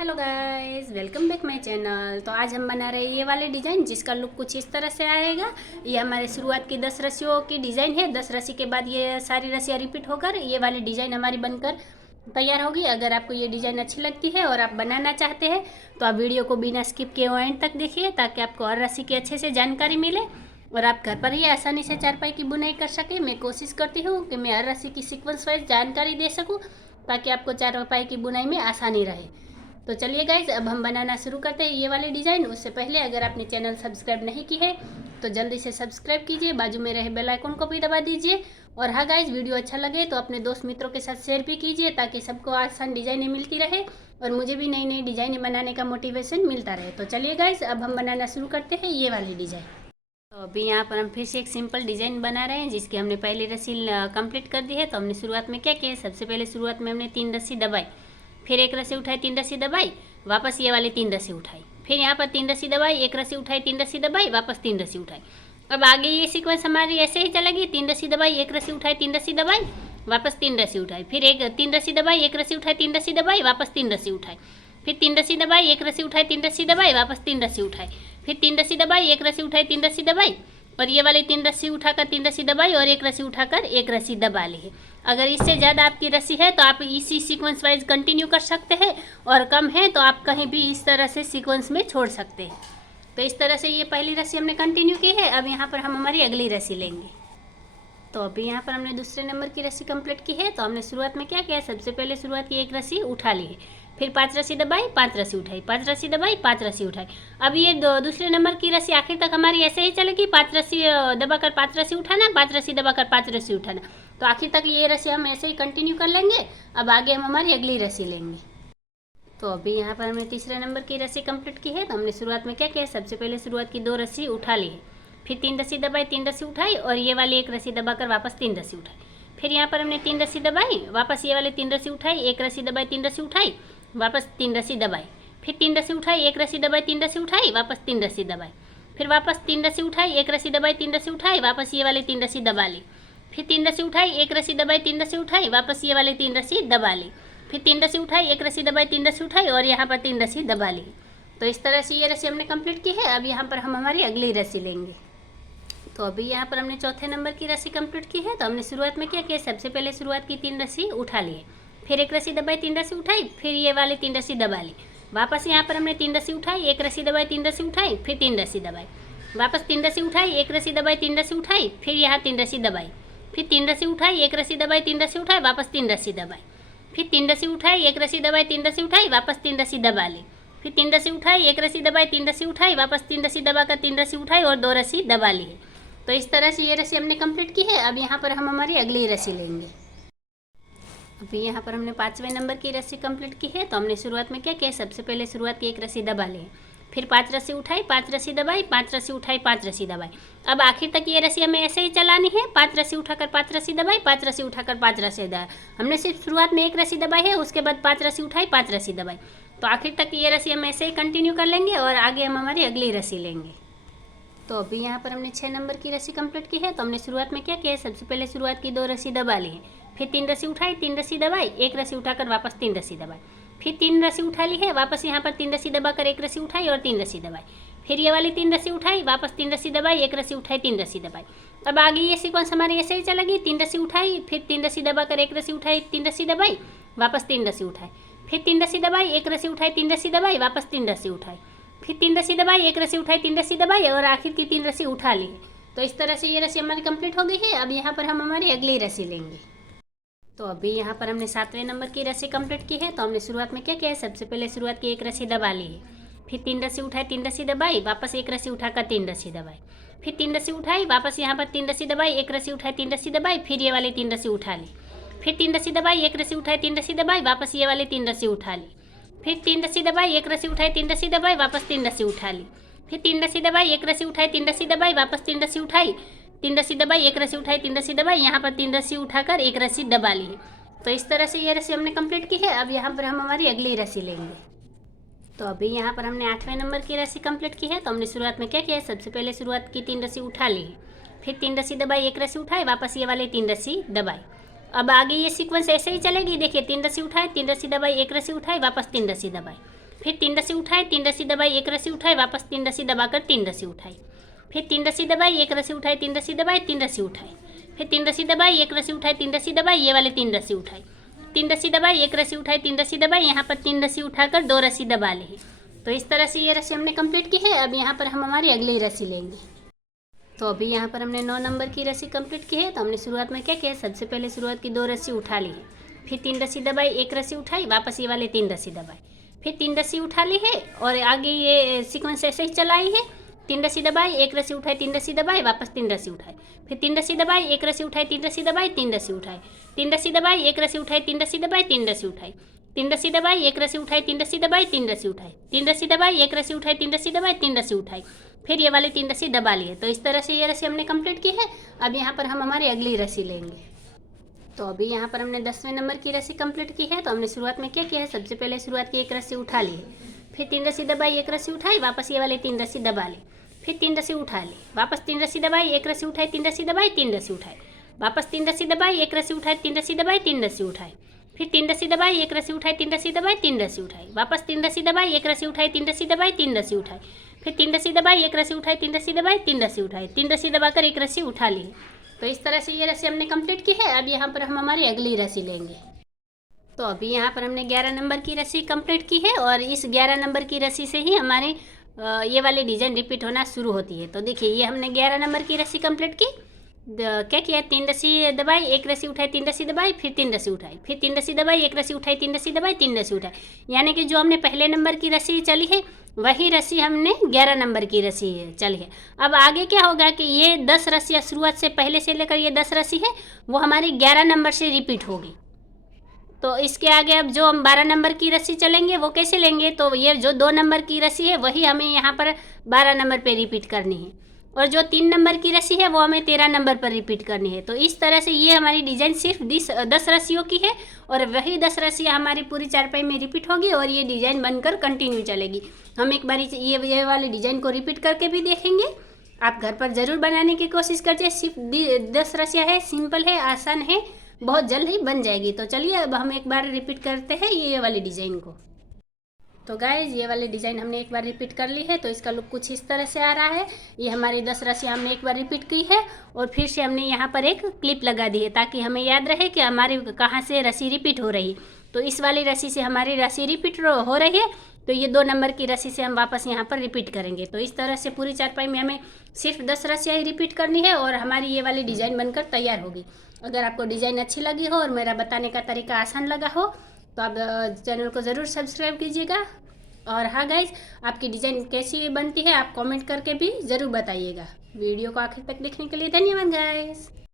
Hello guys, welcome back my channel. तो आज हम बना रहे हैं ये वाले डिज़ाइन, जिसका लुक कुछ इस तरह से आएगा। ये हमारे शुरुआत की 10 रस्सियों की डिज़ाइन है। 10 रस्सी के बाद ये सारी रस्सियाँ रिपीट होकर ये वाली डिज़ाइन हमारी बनकर तैयार होगी। अगर आपको ये डिज़ाइन अच्छी लगती है और आप बनाना चाहते हैं तो आप वीडियो को बिना स्किप किए एंड तक देखिए, ताकि आपको हर रस्सी की अच्छे से जानकारी मिले और आप घर पर ही आसानी से चारपाई की बुनाई कर सके। मैं कोशिश करती हूँ कि मैं हर रस्सी की सीक्वेंस वाइज जानकारी दे सकूँ, ताकि आपको चारपाई की बुनाई में आसानी रहे। तो चलिए गाइज, अब हम बनाना शुरू करते हैं ये वाले डिज़ाइन। उससे पहले अगर आपने चैनल सब्सक्राइब नहीं की है तो जल्दी से सब्सक्राइब कीजिए, बाजू में रहे बेल आइकन को भी दबा दीजिए। और हाँ गाइज, वीडियो अच्छा लगे तो अपने दोस्त मित्रों के साथ शेयर भी कीजिए, ताकि सबको आसान डिज़ाइनें मिलती रहे और मुझे भी नई नई डिज़ाइनें बनाने का मोटिवेशन मिलता रहे। तो चलिए गाइज, अब हम बनाना शुरू करते हैं ये वाली डिज़ाइन। तो अभी यहाँ पर हम फिर से एक सिंपल डिज़ाइन बना रहे हैं, जिसकी हमने पहली रस्सी कंप्लीट कर दी है। तो हमने शुरुआत में क्या किया, सबसे पहले शुरुआत में हमने 3 रस्सी दबाई, फिर एक रस्सी उठाई, 3 रस्सी दबाई, वापस ये वाली 3 रस्सी उठाई, फिर यहाँ पर 3 रस्सी दबाई, एक रस्सी उठाई, 3 रस्सी दबाई, वापस 3 रस्सी उठाई। अब आगे ये सीक्वेंस हमारी ऐसे ही चलेगी। 3 रस्सी दबाई, एक रस्सी उठाई, 3 रस्सी दबाई, वापस 3 रस्सी उठाई, फिर 3 रस्सी दबाई, एक रस्सी उठाई, 3 रस्सी दबाई, वापस 3 रस्सी उठाई, फिर 3 रस्सी दबाई, एक रस्सी उठाई, 3 रस्सी दबाई, वापस 3 रस्सी उठाई, फिर 3 रस्सी दबाई, एक रस्सी उठाई, 3 रस्सी दबाई, और ये वाली 3 रस्सी उठाकर 3 रस्सी दबाई और एक रस्सी उठाकर एक रस्सी दबा ली है। अगर इससे ज़्यादा आपकी रस्सी है तो आप इसी सीक्वेंस वाइज कंटिन्यू कर सकते हैं, और कम है तो आप कहीं भी इस तरह से सीक्वेंस में छोड़ सकते हैं। तो इस तरह से ये पहली रस्सी हमने कंटिन्यू की है। अब यहाँ पर हम हमारी अगली रस्सी लेंगे। तो अभी यहाँ पर हमने दूसरे नंबर की रस्सी कंप्लीट की है। तो हमने शुरुआत में क्या किया, सबसे पहले शुरुआत की एक रस्सी उठा ली है, फिर 5 रस्सी दबाई, 5 रस्सी उठाई, 5 रस्सी दबाई, 5 रस्सी उठाई। अब ये दूसरे नंबर की रस्सी आखिर तक हमारी ऐसे ही चलेगी। 5 रस्सी दबाकर 5 रस्सी उठाना, 5 रस्सी दबाकर 5 रस्सी उठाना। तो आखिर तक ये रस्सी हम ऐसे ही कंटिन्यू कर लेंगे। अब आगे हम हमारी अगली रस्सी लेंगे। तो अभी यहाँ पर हमने तीसरे नंबर की रस्सी कंप्लीट की है। तो हमने शुरुआत में क्या किया, सबसे पहले शुरुआत की 2 रस्सी उठा ली है, फिर 3 रस्सी दबाई, 3 रस्सी उठाई, और ये वाली एक रस्सी दबाकर वापस 3 रस्सी उठाई। फिर यहाँ पर हमने 3 रस्सी दबाई, वापस ये वाली 3 रस्सी उठाई, एक रस्सी दबाई, 3 रस्सी उठाई, वापस 3 रस्सी दबाई, फिर 3 रस्सी उठाई, एक रस्सी दबाई, 3 रस्सी उठाई, वापस 3 रस्सी दबाई, फिर वापस 3 रस्सी उठाई, एक रस्सी दबाई, 3 रस्सी उठाई, वापस ये वाली 3 रस्सी दबा ली, फिर 3 रस्सी उठाई, एक रस्सी दबाई, 3 रस्सी उठाई, वापस ये वाली 3 रस्सी दबा ली, फिर 3 रस्सी उठाई, एक रस्सी दबाई, 3 रस्सी उठाई, और यहाँ पर 3 रस्सी दबा ली। तो इस तरह से ये रस्सी हमने कंप्लीट की है। अब यहाँ पर हम हमारी अगली रस्सी लेंगे। तो अभी यहाँ पर हमने चौथे नंबर की रस्सी कंप्लीट की है। तो हमने शुरुआत में क्या किया, सबसे पहले शुरुआत की 3 रस्सी उठा ली है, फिर एक रस्सी दबाई, 3 रस्सी उठाई, फिर ये वाली 3 रस्सी दबा ली, वापस यहाँ पर हमने 3 रस्सी उठाई, एक रस्सी दबाई, 3 रस्सी उठाई, फिर 3 रस्सी दबाई, वापस 3 रस्सी उठाई, एक रस्सी दबाई, 3 रस्सी उठाई, फिर यहाँ 3 रस्सी दबाई, फिर 3 रस्सी उठाई, एक रस्सी दबाई, 3 रस्सी उठाई, वापस 3 रस्सी दबाई, फिर 3 रस्सी उठाई, एक रस्सी दबाई, 3 रस्सी उठाई, वापस 3 रस्सी दबा ली, फिर 3 रस्सी उठाई, एक रस्सी दबाई, 3 रस्सी उठाई, वापस 3 रस्सी दबाकर 3 रस्सी उठाई और 2 रस्सी दबा ली है। तो इस तरह से ये रस्सी हमने कंप्लीट की है। अब यहाँ पर हम हमारी अगली रस्सी लेंगे। अभी यहाँ पर हमने 5वें नंबर की रस्सी कंप्लीट की है। तो हमने शुरुआत में क्या किया, सबसे पहले शुरुआत की एक रस्सी दबा ली, फिर 5 रस्सी उठाई, 5 रस्सी दबाई, 5 रस्सी उठाई, 5 रस्सी दबाई। अब आखिर तक ये रस्सी हमें ऐसे ही चलानी है। 5 रस्सी उठाकर 5 रस्सी दबाई, 5 रस्सी उठाकर 5 रस्सी दबाई। हमने सिर्फ शुरुआत में एक रस्सी दबाई है, उसके बाद 5 रस्सी उठाई, 5 रस्सी दबाई। तो आखिर तक ये रस्सी हम ऐसे ही कंटिन्यू कर लेंगे और आगे हम हमारी अगली रस्सी लेंगे। तो अभी यहाँ पर हमने 6 नंबर की रस्सी कंप्लीट की है। तो हमने शुरुआत में क्या किया, सबसे पहले शुरुआत की 2 रस्सी दबा ली है, फिर 3 रस्सी उठाई, 3 रस्सी दबाई, एक रस्सी उठाकर वापस 3 रस्सी दबाई, फिर 3 रस्सी उठा ली है, वापस यहाँ पर 3 रस्सी दबाकर एक रस्सी उठाई और 3 रस्सी दबाई, फिर ये वाली 3 रस्सी उठाई, वापस 3 रस्सी दबाई, एक रस्सी उठाई, 3 रस्सी दबाई। अब आगे ये सीक्वेंस हमारी ऐसे ही चलेगी। 3 रस्सी उठाई, फिर 3 रस्सी दबाकर एक रस्सी उठाई, 3 रस्सी दबाई, वापस 3 रस्सी उठाई, फिर 3 रस्सी दबाई, एक रस्सी उठाई, 3 रस्सी दबाई, वापस 3 रस्सी उठाई, फिर 3 रस्सी दबाई, एक रस्सी उठाई, 3 रस्सी दबाई, और आखिर की 3 रस्सी उठा ली। तो इस तरह से ये रस्सी हमारी कंप्लीट हो गई है। अब यहाँ पर हम हमारी अगली रस्सी लेंगे। तो अभी यहाँ पर हमने 7वें नंबर की रस्सी कंप्लीट की है। तो हमने शुरुआत में क्या किया, सबसे पहले शुरुआत की एक रस्सी दबा ली है, फिर 3 रस्सी उठाई, 3 रस्सी दबाई, वापस एक रस्सी उठाकर 3 रस्सी दबाई, फिर 3 रस्सी उठाई, वापस यहाँ पर 3 रस्सी दबाई, एक रस्सी उठाई, 3 रस्सी दबाई, फिर ये वाली 3 रस्सी उठा ली, फिर 3 रस्सी दबाई, एक रस्सी उठाई, 3 रस्सी दबाई, वापस ये वाली 3 रस्सी उठा ली, फिर 3 रस्सी दबाई, एक रस्सी उठाई, 3 रस्सी दबाई, वापस 3 रस्सी उठा ली, फिर 3 रस्सी दबाई, एक रस्सी उठाई, 3 रस्सी दबाई, वापस 3 रस्सी उठाई, 3 रस्सी दबाई, एक रस्सी उठाई, 3 रस्सी दबाई, यहाँ पर 3 रस्सी उठाकर एक रस्सी दबा ली। तो इस तरह से ये रस्सी हमने कंप्लीट की है। अब यहाँ पर हम हमारी अगली रस्सी लेंगे। तो अभी यहाँ पर हमने 8वें नंबर की रस्सी कंप्लीट की है। तो हमने शुरुआत में क्या किया, सबसे पहले शुरुआत की 3 रस्सी उठा ली, फिर 3 रस्सी दबाई, एक रस्सी उठाई, वापस ये वाली 3 रस्सी दबाई। अब आगे ये सीक्वेंस ऐसे ही चलेगी। देखिए, 3 रस्सी उठाई, 3 रस्सी दबाई, एक रस्सी उठाई, वापस 3 रस्सी दबाई, फिर 3 रस्सी उठाई, 3 रस्सी दबाई, 1 रस्सी उठाई, वापस 3 रस्सी दबाकर 3 रस्सी उठाई, फिर 3 रस्सी दबाई, 1 रस्सी उठाई, 3 रस्सी दबाई, 3 रस्सी उठाई, फिर 3 रस्सी दबाई, 1 रस्सी उठाई, 3 रस्सी दबाई, ये वाले 3 रस्सी उठाई, 3 रस्सी दबाई, 1 रस्सी उठाई, 3 रस्सी दबाई, यहाँ पर 3 रस्सी उठाकर 2 रस्सी दबा ली। तो इस तरह से ये रस्सी हमने कंप्लीट की है। अब यहाँ पर हम हमारी अगली रस्सी लेंगे। तो अभी यहाँ पर हमने 9 नंबर की रस्सी कंप्लीट की है। तो हमने शुरुआत में क्या किया, सबसे पहले शुरुआत की 2 रस्सी उठा ली है, फिर 3 रस्सी दबाई, 1 रस्सी उठाई, वापस ये वाले 3 रस्सी दबाई, फिर 3 रस्सी उठा ली है और आगे ये सीक्वेंस ऐसे ही चलाई है। 3 रस्सी दबाई, 1 रस्सी उठाई, 3 रस्सी दबाई, वापस 3 रस्सी उठाई, फिर 3 रस्सी दबाई, 1 रस्सी उठाई, 3 रस्सी दबाई, 3 रस्सी उठाई, 3 रस्सी दबाई, 1 रस्सी उठाई, 3 रस्सी दबाई, 3 रस्सी उठाई, 3 रस्सी दबाई, 1 रस्सी उठाई, 3 रस्सी दबाई, 3 रस्सी उठाई, 3 रस्सी दबाई, 1 रस्सी उठाई, 3 रस्सी दबाई, 3 रस्सी उठाई, फिर ये वाले 3 रस्सी दबा लिए। तो इस तरह से ये रस्सी हमने कंप्लीट की है। अब यहाँ पर हम हमारी अगली रस्सी लेंगे। तो अभी यहाँ पर हमने 10वें नंबर की रस्सी कंप्लीट की है। तो हमने शुरुआत में क्या किया है, सबसे पहले शुरुआत की 1 रस्सी उठा ली है, फिर 3 रस्सी दबाई, 1 रस्सी उठाई, वापस ये वाले 3 रस्सी दबा ली, फिर 3 रस्सी उठा ली, वापस 3 रस्सी दबाई, 1 रस्सी उठाई, 3 रस्सी दबाई, 3 रस्सी उठाई, वापस 3 रस्सी दबाई, 1 रस्सी उठाई, 3 रस्सी दबाई, 3 रस्सी उठाई, फिर 3 रस्सी दबाई, 1 रस्सी उठाई, 3 रस्सी दबाई, 3 रस्सी उठाई, वापस 3 रस्सी दबाई, 1 रस्सी उठाई, 3 रस्सी दबाई, 3 रस्सी उठाई, फिर 3 रस्सी दबाई, 1 रस्सी उठाई, 3 रस्सी दबाई, 3 रस्सी उठाई, 3 रस्सी दबाकर 1 रस्सी उठा ली। तो इस तरह से ये रस्सी हमने कंप्लीट की है। अब यहाँ पर हम हमारी अगली रस्सी लेंगे। तो अभी यहाँ पर हमने 11 नंबर की रस्सी कंप्लीट की है और इस 11 नंबर की रस्सी से ही हमारे ये वाली डिज़ाइन रिपीट होना शुरू होती है। तो देखिए ये हमने 11 नंबर की रस्सी कंप्लीट की। क्या किया, 3 रस्सी दबाई, 1 रस्सी उठाई, 3 रस्सी दबाई, फिर 3 रस्सी उठाई, फिर 3 रस्सी दबाई, 1 रस्सी उठाई, 3 रस्सी दबाई, 3 रस्सी उठाई। यानी कि जो हमने पहले नंबर की रस्सी चली है वही रस्सी हमने 11 नंबर की रस्सी चली है। अब आगे क्या होगा कि ये 10 रस्सियाँ शुरुआत से पहले से लेकर ये 10 रस्सी है वो हमारी 11 नंबर से रिपीट होगी। तो इसके आगे अब जो हम 12 नंबर की रस्सी चलेंगे वो कैसे लेंगे, तो ये जो 2 नंबर की रस्सी है वही हमें यहाँ पर 12 नंबर पे रिपीट करनी है और जो 3 नंबर की रस्सी है वो हमें 13 नंबर पर रिपीट करनी है। तो इस तरह से ये हमारी डिज़ाइन सिर्फ 10 रस्सियों की है और वही 10 रस्सियाँ हमारी पूरी चारपाई में रिपीट होगी और ये डिज़ाइन बनकर कंटिन्यू चलेगी। हम एक बार ये वाली डिज़ाइन को रिपीट करके भी देखेंगे। आप घर पर ज़रूर बनाने की कोशिश करते। सिर्फ 10 रस्सियाँ है, सिंपल है, आसान है, बहुत जल्द ही बन जाएगी। तो चलिए अब हम एक बार रिपीट करते हैं ये वाली डिज़ाइन को। तो गाइज ये वाली डिज़ाइन हमने एक बार रिपीट कर ली है। तो इसका लुक कुछ इस तरह से आ रहा है। ये हमारी 10 रस्सियाँ हमने एक बार रिपीट की है और फिर से हमने यहाँ पर एक क्लिप लगा दी है ताकि हमें याद रहे कि हमारी कहाँ से रस्सी रिपीट हो रही। तो इस वाली रस्सी से हमारी रस्सी रिपीट हो रही है। तो ये 2 नंबर की रस्सी से हम वापस यहाँ पर रिपीट करेंगे। तो इस तरह से पूरी चारपाई में हमें सिर्फ 10 रस्सियाँ ही रिपीट करनी है और हमारी ये वाली डिज़ाइन बनकर तैयार होगी। अगर आपको डिज़ाइन अच्छी लगी हो और मेरा बताने का तरीका आसान लगा हो तो आप चैनल को ज़रूर सब्सक्राइब कीजिएगा। और हाँ गाइज, आपकी डिज़ाइन कैसी बनती है आप कमेंट करके भी ज़रूर बताइएगा। वीडियो को आखिर तक देखने के लिए धन्यवाद गाइज।